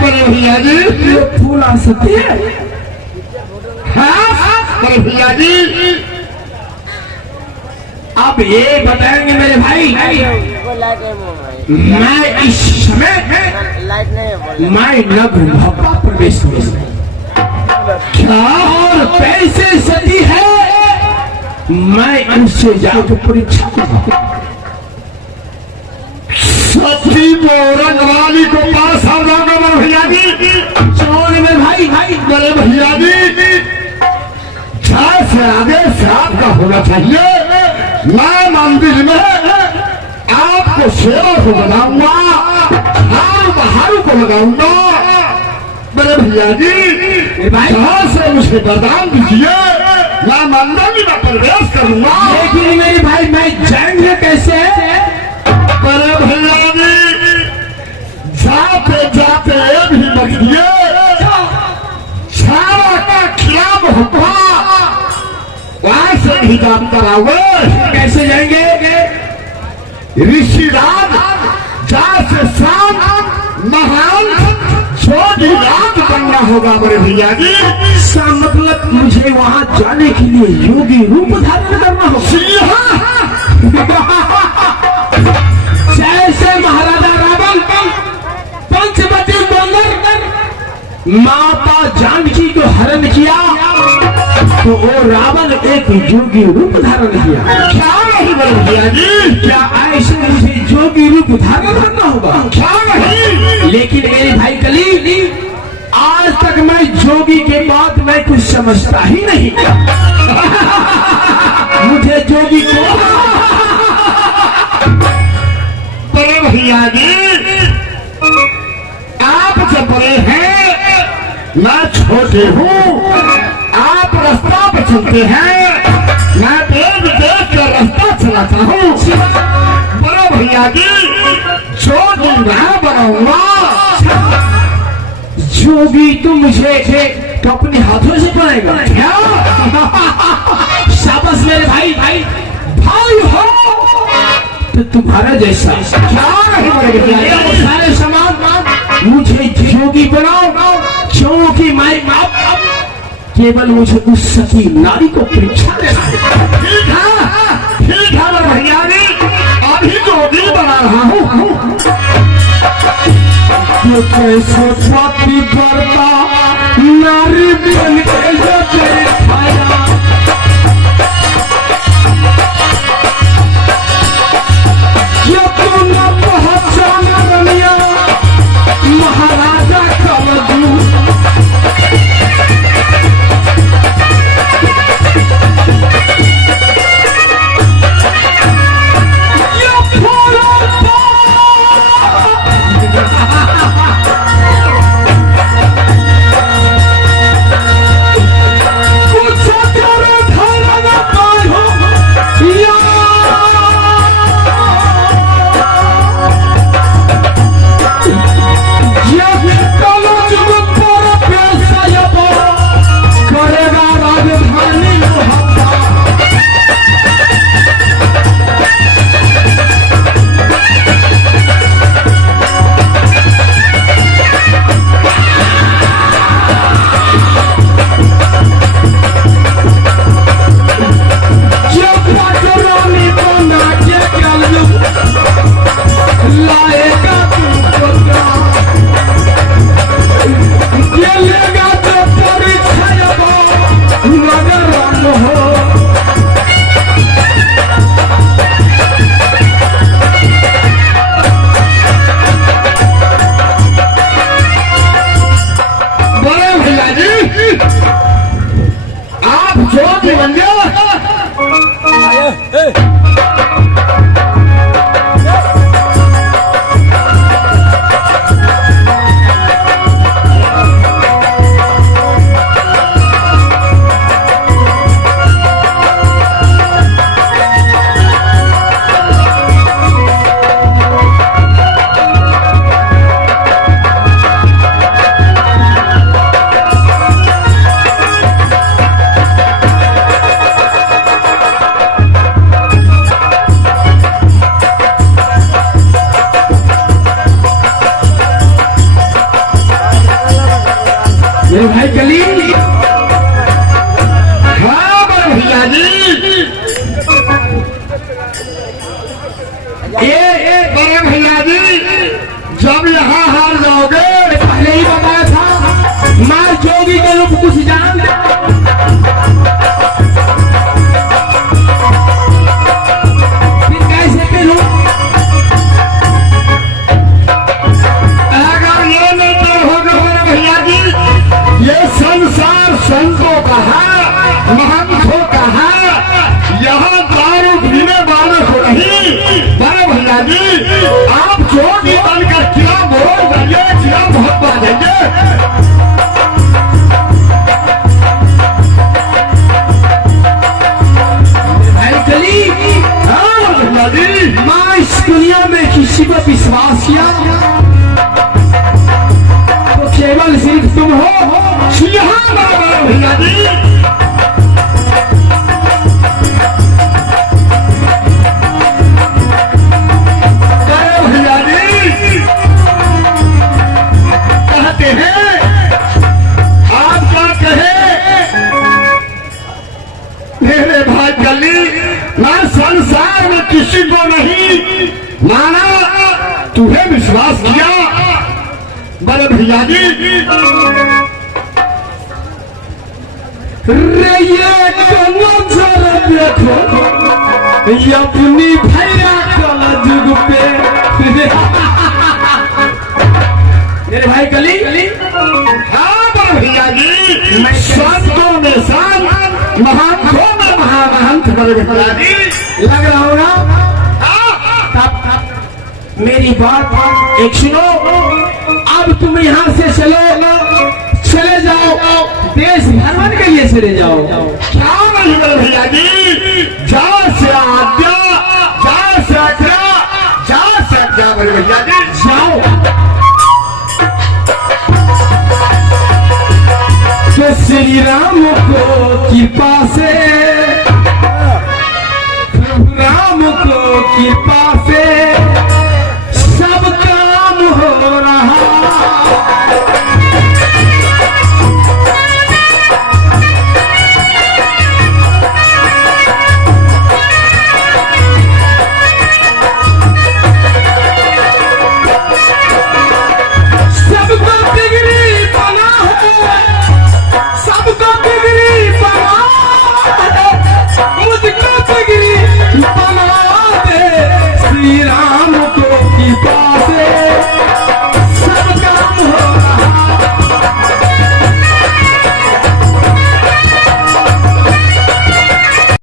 बड़े भैया जी ये फूल आ सकते हैं। हाँ बड़े भैया जी अब ये बताएंगे मेरे भाई, मैं इस समय मैं नग्न भव्य प्रवेश में क्या और कैसे सती है, मैं उससे जाकर परीक्षा करूंगा। सती मोरन वाली को पास आ जाऊंगा बड़े भैया जी। चौन में भाई बड़े भैया जी चार से आगे श्राप का होना चाहिए। मैं मंदिर में आपको सेवा को बनाऊंगा, हार बहार को लगाऊंगा। बड़े भैया जी जहाँ से मुझे वरदान दीजिए, मैं मंदिर में प्रवेश करूंगा। लेकिन मेरे भाई मैं जाएंगे कैसे? बड़े भैया जी जाते जाते भी बच दिए, सारा का खिलाफ होगा वहां से भी काम कराओगे। कैसे जाएंगे? ऋषिराज जहाँ से शाम महान छोटी रात बनना होगा बड़े भैया जी। इसका मतलब मुझे वहाँ जाने के लिए योगी रूप धारण करना होगा। जैसे महाराजा रावण पंचवटी बोलकर माता जानकी को हरण किया, तो वो रावण एक योगी रूप धारण किया। क्या नहीं बड़े भैया जी, क्या ऐसे मुझे योगी रूप धारण करना होगा? क्या नहीं। लेकिन मेरे भाई कली, आज तक मैं जोगी के बाद मैं कुछ समझता ही नहीं। मुझे जोगी को बड़े भैया जी आप जब बड़े हैं, मैं छोटे हूँ। आप रास्ता पे चलते हैं, मैं देख देख कर रास्ता चलाता हूँ। बड़े भैया जी जो दिन मैं बनाऊंगा, जोगी तो मुझे तो अपने हाथों से बनाएगा। क्या शाबाश मेरे भाई भाई हो तो तुम्हारा जैसा क्या नहीं बड़े भैया वो सारे सामान मुझे जोगी बनाओ, क्योंकि मैं केवल मुझे उस सती नारी को परीक्षा देना है। ठीक है बड़े भैया जी अभी जोगी बना रहा हूँ। जो कैसे पति करता नारी बन के जो खाया, जो तू न पहचाना रमिया महाराजा कवजू। भैया जी बड़े भैया जी जब यहाँ हार जाओगे पहले ही बताया था मां जोगी के रूप कुछ जान फिर कैसे मिलूं अगर ये नहीं होगा बड़े भैया जी ये संसार संतों का है महंतों का है यहाँ दारू पीने वाले को नहीं बड़े भैया जी आप जोगी बनकर क्या बोल जाइए क्या बहुत आ जाइए माँ इस दुनिया में किसी को विश्वास किया तो केवल सिर्फ तुम हो भैया जी भैया जी कहते हैं आप क्या कहे मेरे भाई गली मैं संसार में किसी को नहीं माना तुम्हें विश्वास किया बड़े भैया जी नजर देखो अपनी भैया कला जुग पे मेरे भाई गली हाँ बड़े भैया जी संतों में संत महंतों में महामहंत बड़े भैया जी लग रहा हूँ ना मेरी बात एक सुनो अब तुम यहाँ से चले जाओ देश भ्रमण के लिए चले जाओ क्या नहीं बड़े भैया जी जा से आज्ञा जा से आज्ञा जा से आज्ञा बड़े भैया जी जाओ तो श्री राम को कृपा